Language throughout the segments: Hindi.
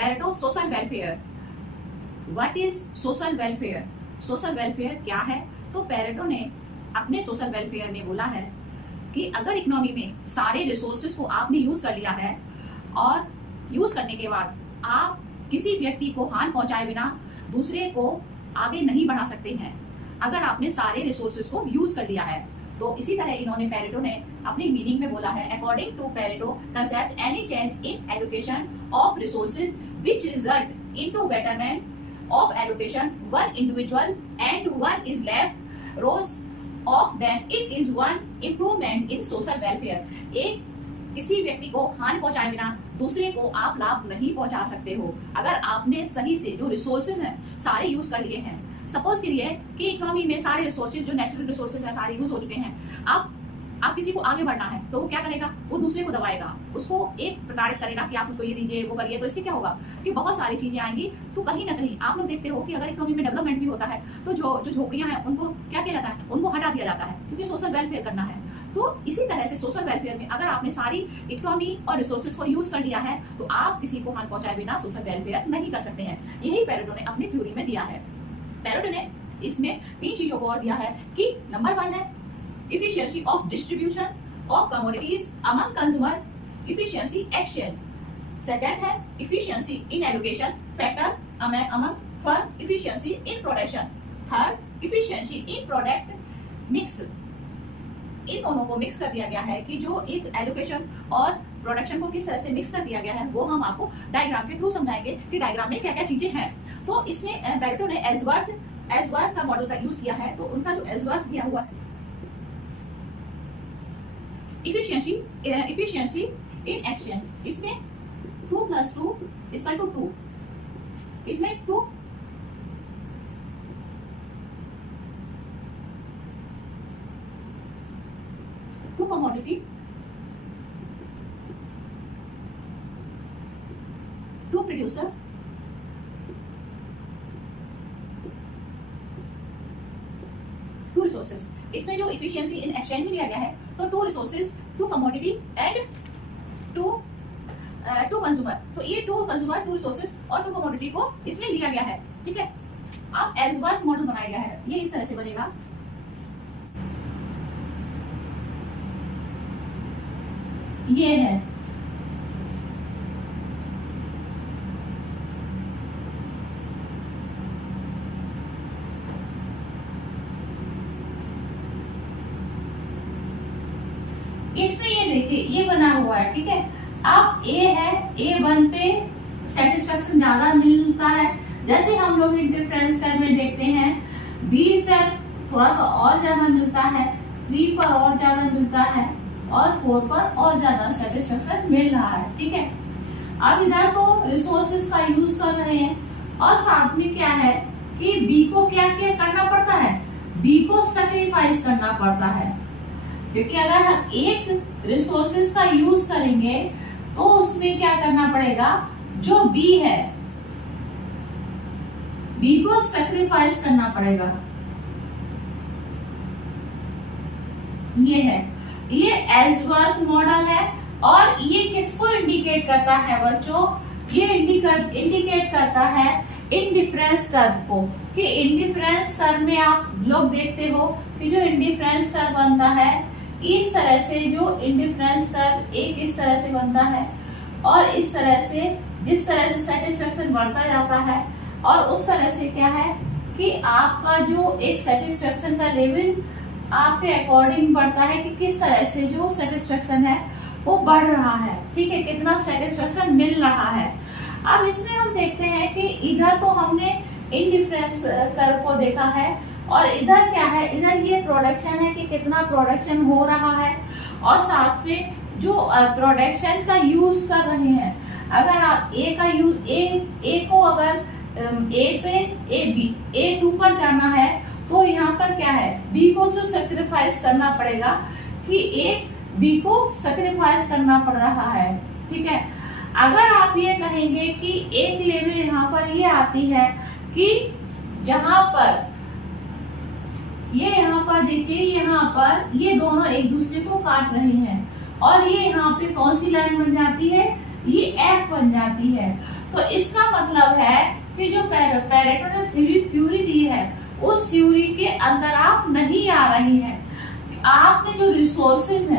Pareto social welfare. What is social welfare? Social welfare क्या है? तो पैरेटो ने अपने सोशल वेलफेयर में बोला है कि अगर इकोनॉमी में सारे रिसोर्सेज को आपने यूज कर लिया है और यूज करने के बाद आप किसी व्यक्ति को हानि पहुंचाए बिना दूसरे को आगे नहीं बढ़ा सकते हैं, अगर आपने सारे रिसोर्सेज को यूज कर लिया है। तो इसी तरह इन्होंने पैरेटो ने अपनी मीनिंग में बोला है, according to Pareto concept any change in allocation of resources which result into betterment of allocation one individual and one is left worse off then it is one improvement in social welfare. एक किसी व्यक्ति को हानि पहुंचाए बिना दूसरे को आप लाभ नहीं पहुंचा सकते हो। अगर आपने सही से जो रिसोर्सेज हैं सारे यूज कर लिए हैं, सपोज के लिए कि इकोनॉमी में सारे रिसोर्सेज जो नेचुरल रिसोर्सेज हैं सारे यूज हो चुके हैं, आप किसी को आगे बढ़ना है तो वो क्या करेगा, वो दूसरे को दबाएगा, उसको एक प्रताड़ित करेगा कि आप उसको ये दीजिए वो करिए। तो इससे क्या होगा कि बहुत सारी चीजें आएंगी। तो कहीं ना कहीं आप लोग देखते हो कि अगर इकोनॉमी में डेवलपमेंट भी होता है तो जो झोपड़ियां हैं उनको क्या किया जाता है, उनको हटा दिया जाता है, क्योंकि सोशल वेलफेयर करना है। तो इसी तरह से सोशल वेलफेयर में अगर आपने सारी इकोनॉमी और रिसोर्सेज को यूज कर लिया है तो आप किसी को हानि पहुंचाए बिना सोशल वेलफेयर नहीं कर सकते हैं। यही पैरेटो ने अपनी थ्योरी में दिया है। पैरेटो ने इसमें 3 चीजों को और दिया है कि नंबर 1 है efficiency of distribution of commodities among consumer efficiency action, second है efficiency in allocation factor among firm efficiency in production, third efficiency in product mix। इन दोनों को मिक्स कर दिया गया है कि जो एक एलोकेशन और प्रोडक्शन को किस तरह से मिक्स कर दिया गया है वो हम आपको डायग्राम के थ्रू समझाएंगे कि डायग्राम में क्या क्या चीजें हैं। तो इसमें पैरेटो ने एजवर्थ का मॉडल का यूज किया है। तो उनका जो एजवर्थ दिया हुआ है इफिशियंसी इन एक्शन, इसमें 2 + 2 = 2, इसमें 2 commodity, 2 producer, 2 resources। इसमें जो इफिशियंसी इन एक्सचेंज में दिया गया है तो 2 रिसोर्सेज, 2 कमोडिटी एंड 2 कंज्यूमर। तो ये 2 कंज्यूमर, 2 रिसोर्सेज और 2 कमोडिटी को इसमें लिया गया है। ठीक है, अब एजवर्थ मॉडल बनाया गया है, ये इस तरह से बनेगा। ये है इसमें, ये देखिए ये बना हुआ है। ठीक है, अब ए है, A1 पे सेटिस्फेक्शन ज्यादा मिलता है, जैसे हम लोग इंडिफरेंस कर्व में देखते हैं B पर थोड़ा सा और ज्यादा मिलता है, 3 पर और ज्यादा मिलता है और 4 पर और ज्यादा सेटिस्फेक्शन मिल रहा है। ठीक है, अब इधर तो रिसोर्सेज का यूज कर रहे हैं और साथ में क्या है कि बी को क्या क्या करना पड़ता है, बी को सैक्रिफाइस करना पड़ता है, क्योंकि अगर हम एक रिसोर्सेज का यूज करेंगे तो उसमें क्या करना पड़ेगा, जो बी है बी को सैक्रिफाइस करना पड़ेगा। ये है, ये एजवर्थ मॉडल है और ये किसको इंडिकेट करता है बच्चों, ये इंडिकेट करता है इंडिफरेंस कर्व को, कि इंडिफरेंस कर्व में आप लोग देखते हो कि जो इंडिफरेंस कर्व बनता है इस तरह से, जो इंडिफरेंस कर्व एक इस तरह से बनता है और इस तरह से, जिस तरह से सेटिस्फेक्शन बढ़ता जाता है और उस तरह से क्या है कि आपका जो एक सेटिस्फेक्शन का लेवल आपके अकॉर्डिंग बढ़ता है कि किस तरह से जो सेटिस्फेक्शन है वो बढ़ रहा है। ठीक है, कितना सेटिस्फेक्शन मिल रहा है। अब इसमें हम देखते हैं कि इधर तो हमने इंडिफरेंस कर्व को देखा है और इधर क्या है, इधर ये प्रोडक्शन है कि कितना प्रोडक्शन हो रहा है और साथ में जो प्रोडक्शन का यूज कर रहे हैं, अगर आप ए का यूज ए को अगर ए पे A2 पर जाना है तो यहाँ पर क्या है, बी को जो सेक्रीफाइस करना पड़ेगा कि एक बी को सेक्रीफाइस करना पड़ रहा है। ठीक है, अगर आप ये कहेंगे कि एक लेवल यहाँ पर ये आती है कि जहां पर ये यहाँ पर देखिए, यहाँ पर ये दोनों एक दूसरे को काट रहे हैं और ये यहाँ पे कौन सी लाइन बन जाती है, ये F बन जाती है। तो इसका मतलब है कि जो पेरेटो ने थ्योरी दी है उस थ्योरी के अंदर आप नहीं आ रही हैं। आपने जो रिसोर्सेज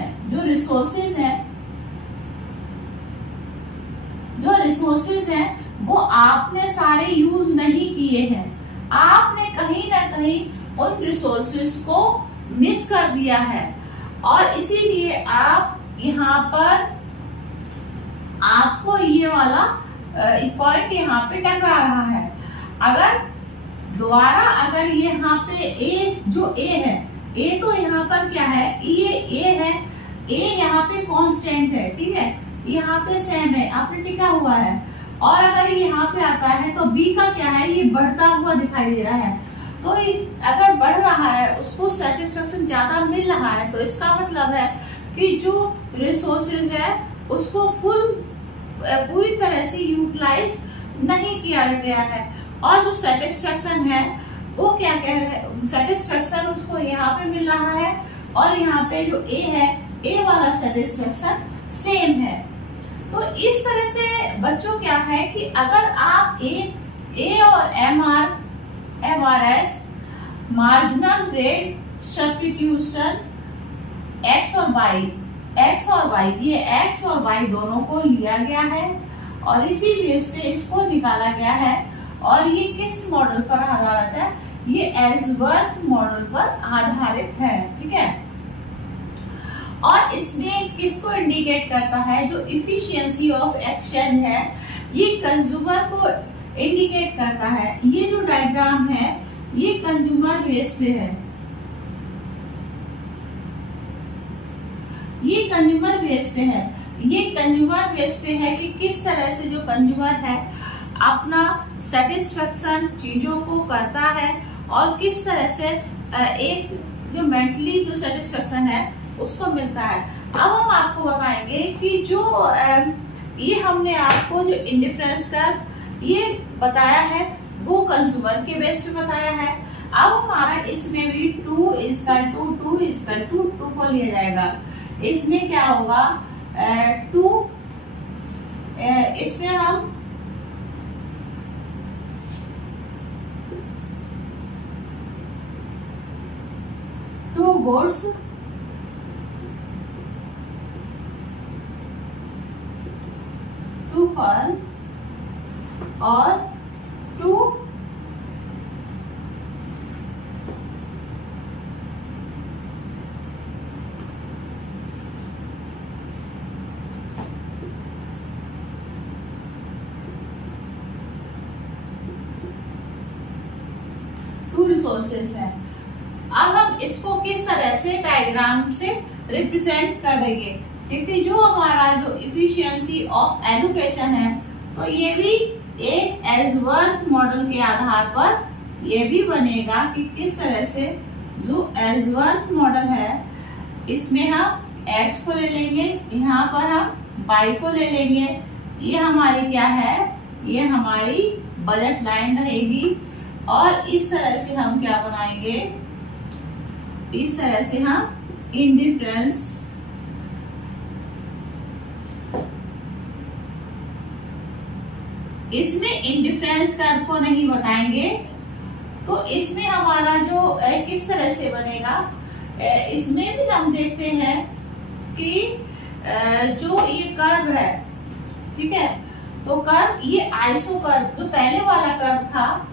हैं वो आपने सारे यूज नहीं किए हैं। आपने कहीं ना कहीं उन रिसोर्सेज को मिस कर दिया है और इसीलिए आप यहाँ पर आपको ये वाला पॉइंट यहाँ पे टकरा रहा है। अगर दोबारा अगर ये यहाँ पे ए है, ए तो यहाँ पर क्या है, ये ए है, ए यहाँ पे कांस्टेंट है, ठीक है, यहाँ पे सेम है, आपने टिका हुआ है। और अगर ये यहाँ पे आता है तो बी का क्या है, ये बढ़ता हुआ दिखाई दे रहा है। तो अगर बढ़ रहा है उसको सेटिस्फेक्शन ज्यादा मिल रहा है, तो इसका मतलब है कि जो रिसोर्सेज है उसको पूरी तरह से यूटिलाइज नहीं किया गया है। और जो सेटिस्फेक्शन है वो क्या कह रहे हैं, सेटिस्फेक्शन उसको यहाँ पे मिल रहा है और यहाँ पे जो ए है, ए वाला सेटिस्फेक्शन सेम है। तो इस तरह से बच्चों क्या है कि अगर आप ए और MRS marginal rate substitution x और वाई, ये एक्स और वाई दोनों को लिया गया है और इसी बेस पे इसको निकाला गया है। और ये किस मॉडल पर आधारित है, ये एल्सवर्थ मॉडल पर आधारित है, ठीक है। और इसमें किसको इंडिकेट करता है, जो इफिशियंसी ऑफ एक्शन है ये कंज्यूमर को इंडिकेट करता है। ये जो डायग्राम है ये कंज्यूमर बेस पे है, ये कंज्यूमर बेस पे है कि किस तरह से जो कंज्यूमर है अपना सेटिस्फेक्शन चीजों को करता है और किस तरह से एक जो मेंटली जो सेटिस्फेक्शन है उसको मिलता है। अब हम आपको बताएंगे कि जो ये हमने आपको जो इंडिफरेंस का ये बताया है वो कंज्यूमर के बेस पे बताया है। अब हमारा इसमें भी 2 को लिया जाएगा। इसमें क्या होगा, 2 इसमें हम टू गुड्स टू फन और 2 रिसोर्सेस है। अब हम इसको किस तरह से डायग्राम से रिप्रेजेंट करेंगे, क्योंकि जो हमारा जो इफिशियंसी ऑफ एजुकेशन है तो ये भी एक एल्सवर्थ मॉडल के आधार पर ये भी बनेगा कि किस तरह से जो एल्सवर्थ मॉडल है इसमें हम एक्स को ले लेंगे, यहाँ पर हम वाई को ले लेंगे। ये हमारी क्या है, ये हमारी बजट लाइन रहेगी और इस तरह से हम क्या बनाएंगे, इस तरह से हम इंडिफरेंस इसमें इंडिफरेंस कर्व को नहीं बताएंगे। तो इसमें हमारा जो किस तरह से बनेगा, इसमें भी हम देखते हैं कि जो ये कर्व है, ठीक है, तो कर्व ये आइसो कर्व जो पहले वाला कर्व था,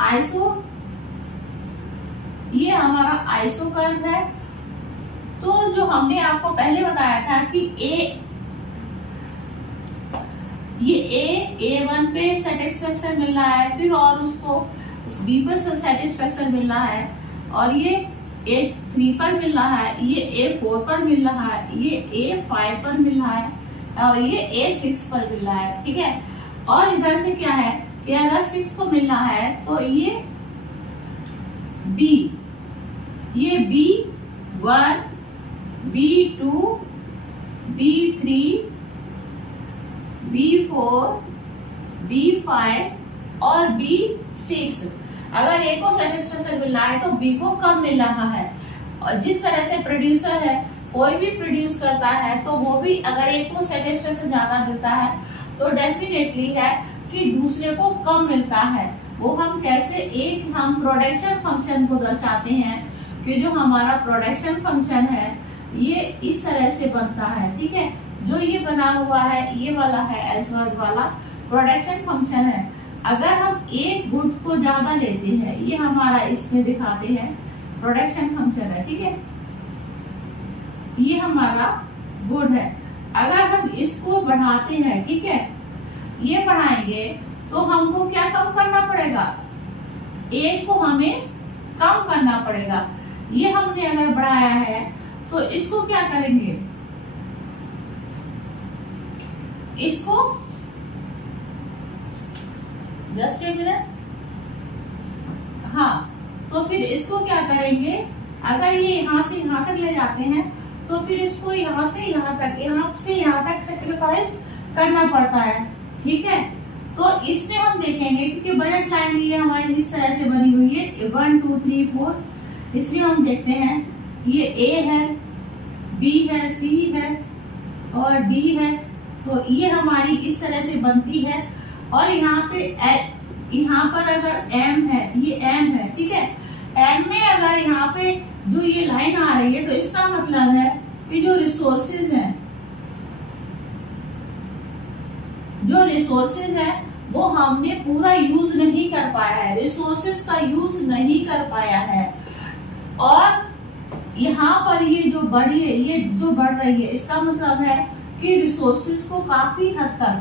आइसो ये हमारा आइसो कर्व है। तो जो हमने आपको पहले बताया था कि A1 पे सेटिस्फेक्शन मिल रहा है, फिर और उसको B पर सेटिस्फेक्शन मिल रहा है और ये A3 पर मिल रहा है, ये A4 पर मिल रहा है, ये A5 पर मिल रहा है और ये A6 पर मिल रहा है, ठीक है। और इधर से क्या है कि अगर 6 को मिल रहा है तो ये B1, B2, B3, B4, B5 और B6। अगर A को सेटिस्फेक्शन मिल रहा है तो B को कम मिल रहा है। और जिस तरह से प्रोड्यूसर है, कोई भी प्रोड्यूस करता है तो वो भी अगर A को सेटिस्फेक्शन ज्यादा मिलता है तो डेफिनेटली है कि दूसरे को कम मिलता है। वो हम कैसे, एक हम प्रोडक्शन फंक्शन को दर्शाते हैं कि जो हमारा प्रोडक्शन फंक्शन है ये इस तरह से बनता है, ठीक है। जो ये बना हुआ है ये वाला है एस वर्ड वाला प्रोडक्शन फंक्शन है। अगर हम एक गुड्स को ज्यादा लेते हैं, ये हमारा इसमें दिखाते हैं प्रोडक्शन फंक्शन है, ठीक है। ये हमारा गुड है। अगर हम इसको बढ़ाते हैं, ठीक है, ये बढ़ाएंगे तो हमको क्या कम करना पड़ेगा, एक को हमें कम करना पड़ेगा। ये हमने अगर बढ़ाया है तो इसको क्या करेंगे, इसको जस्ट ए मिनट, हाँ, तो फिर इसको क्या करेंगे, अगर ये यहाँ से यहाँ तक ले जाते हैं तो फिर इसको यहाँ से यहाँ तक, यहाँ से यहाँ तक सेक्रीफाइस करना पड़ता है, ठीक है। तो इसमें हम देखेंगे क्योंकि बजट लाइन ये हमारी इस तरह से बनी हुई है 1 2 3 4। इसमें हम देखते हैं ये ए है, बी है, सी है और डी है। तो ये हमारी इस तरह से बनती है। और यहाँ पर अगर एम है, ये एम है, ठीक है। एम में अगर यहाँ पे जो ये लाइन आ रही है तो इसका मतलब है कि जो रिसोर्सेज है वो हमने पूरा यूज नहीं कर पाया है, रिसोर्सेज का यूज नहीं कर पाया है। और यहाँ पर ये जो बढ़ रही है इसका मतलब है कि रिसोर्सेज को काफी हद तक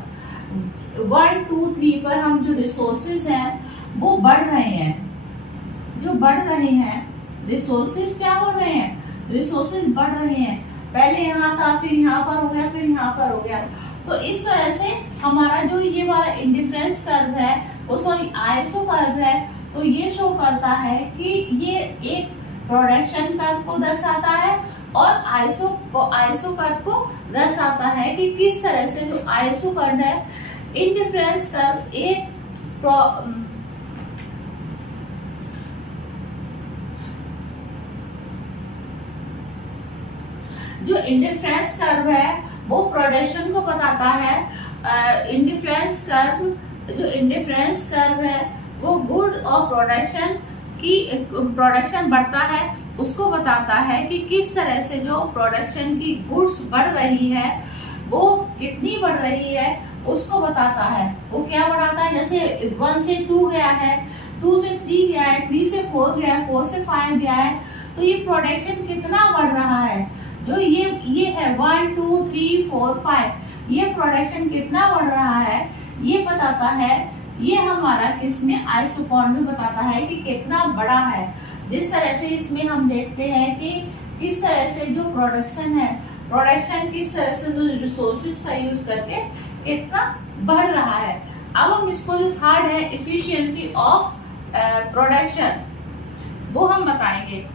1 2 3 पर हम जो रिसोर्सेज हैं वो बढ़ रहे हैं, जो बढ़ रहे हैं रिसोर्सेज क्या हो रहे हैं, रिसोर्सेज बढ़ रहे हैं। पहले यहाँ था, फिर यहाँ पर हो गया, फिर यहाँ पर हो गया। तो इस तरह से हमारा जो ये वाला इंडिफरेंस कर्व है, वो सॉरी आईएसओ कर्व है, तो ये शो करता है कि ये एक प्रोडक्शन कर्व को दर्शाता है और आईएसओ कर्व को दर्शाता है कि किस तरह से जो आईएसओ कर्व है, इंडिफरेंस कर्व एक जो इंडिफरेंस कर्व है वो प्रोडक्शन को बताता है। इंडिफरेंस कर्व है वो गुड और प्रोडक्शन बढ़ता है उसको बताता है कि किस तरह से जो प्रोडक्शन की गुड्स बढ़ रही है वो कितनी बढ़ रही है उसको बताता है। वो क्या बढ़ाता है, जैसे 1 से 2 गया है, 2 से 3 गया है, 3 से 4 गया है, 4 से 5 गया है, तो ये प्रोडक्शन कितना बढ़ रहा है। जो ये है 1 2 3 4 5, ये प्रोडक्शन कितना बढ़ रहा है ये बताता है। ये हमारा किसमें आइसोकॉन में बताता है कि कितना बड़ा है। जिस तरह से इसमें हम देखते हैं कि किस तरह से जो प्रोडक्शन है, प्रोडक्शन किस तरह से जो रिसोर्सेज का यूज करके कितना बढ़ रहा है। अब हम इसको जो थर्ड है एफिशिएंसी ऑफ प्रोडक्शन, वो हम बताएंगे।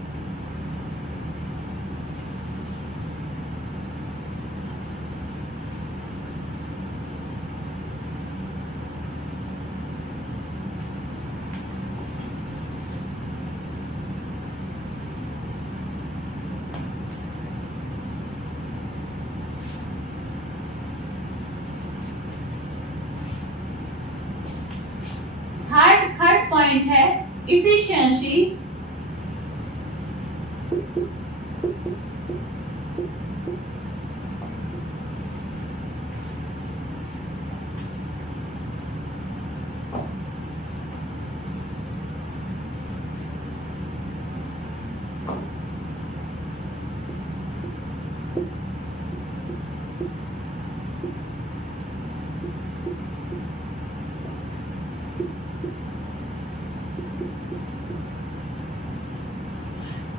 थर्ड पॉइंट है इफिशिएंसी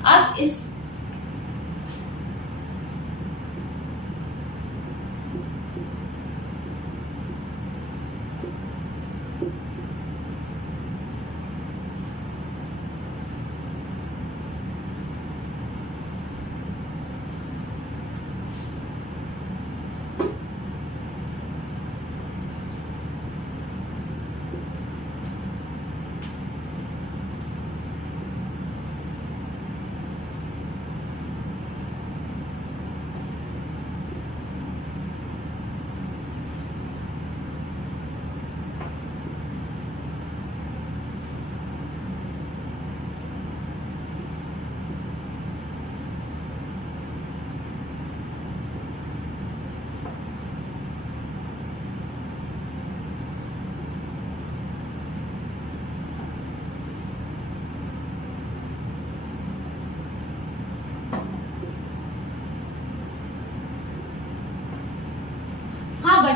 अब इस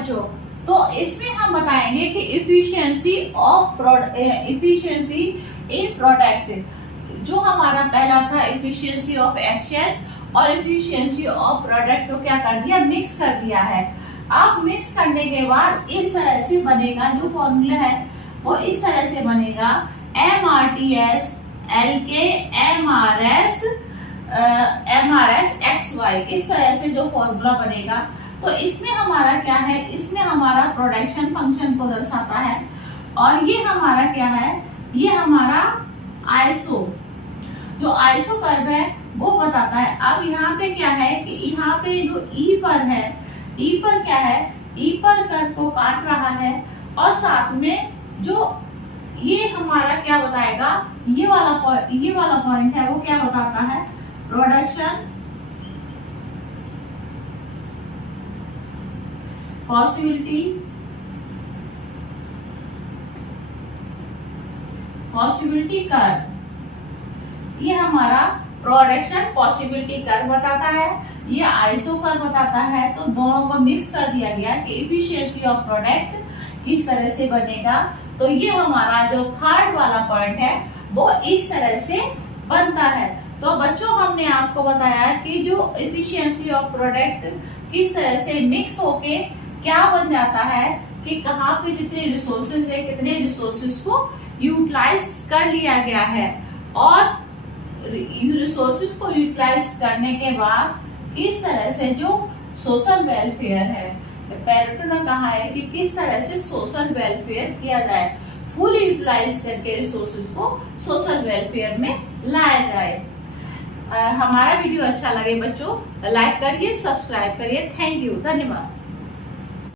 बच्चों, तो इसमें हम बताएंगे कि इफिशियंसी इन प्रोडक्ट। जो हमारा पहला था इफिशियंसी ऑफ एक्शन और इफिशियंसी ऑफ प्रोडक्ट को क्या कर दिया, मिक्स कर दिया है। अब मिक्स करने के बाद इस तरह से बनेगा, जो फॉर्मूला है वो इस तरह से बनेगा, MRTS LK MRS XY, इस तरह से जो फॉर्मूला बनेगा। तो इसमें हमारा क्या है, इसमें हमारा प्रोडक्शन फंक्शन को दर्शाता है, और ये हमारा क्या है, ये हमारा आइसो, जो आइसो कर्व है वो बताता है। अब यहाँ पे क्या है कि यहाँ पे जो ई पर है, ई पर क्या है, ई पर कर्व को काट रहा है, और साथ में जो ये हमारा क्या बताएगा, ये वाला पॉइंट है वो क्या बताता है, प्रोडक्शन पॉसिबिलिटी कर्व, ये हमारा प्रोडक्शन पॉसिबिलिटी कर्व बताता है, ये आइसो कर्व बताता है। तो दोनों को मिक्स कर दिया गया कि इफिशियंसी ऑफ प्रोडक्ट किस तरह से बनेगा। तो ये हमारा जो थर्ड वाला पॉइंट है वो इस तरह से बनता है। तो बच्चों, हमने आपको बताया कि जो इफिशियंसी ऑफ प्रोडक्ट किस तरह से मिक्स होके क्या बन जाता है, कि कहाँ पे जितने रिसोर्सेज है, कितने रिसोर्सेज को यूटिलाइज कर लिया गया है, और रिसोर्सेज को यूटिलाइज करने के बाद किस तरह से जो सोशल वेलफेयर है, पेरेटो ने कहा है कि किस तरह से सोशल वेलफेयर किया जाए, फुल यूटिलाइज करके रिसोर्सेज को सोशल वेलफेयर में लाया जाए। हमारा वीडियो अच्छा लगे बच्चों, लाइक करिए, सब्सक्राइब करिए। थैंक यू, धन्यवाद।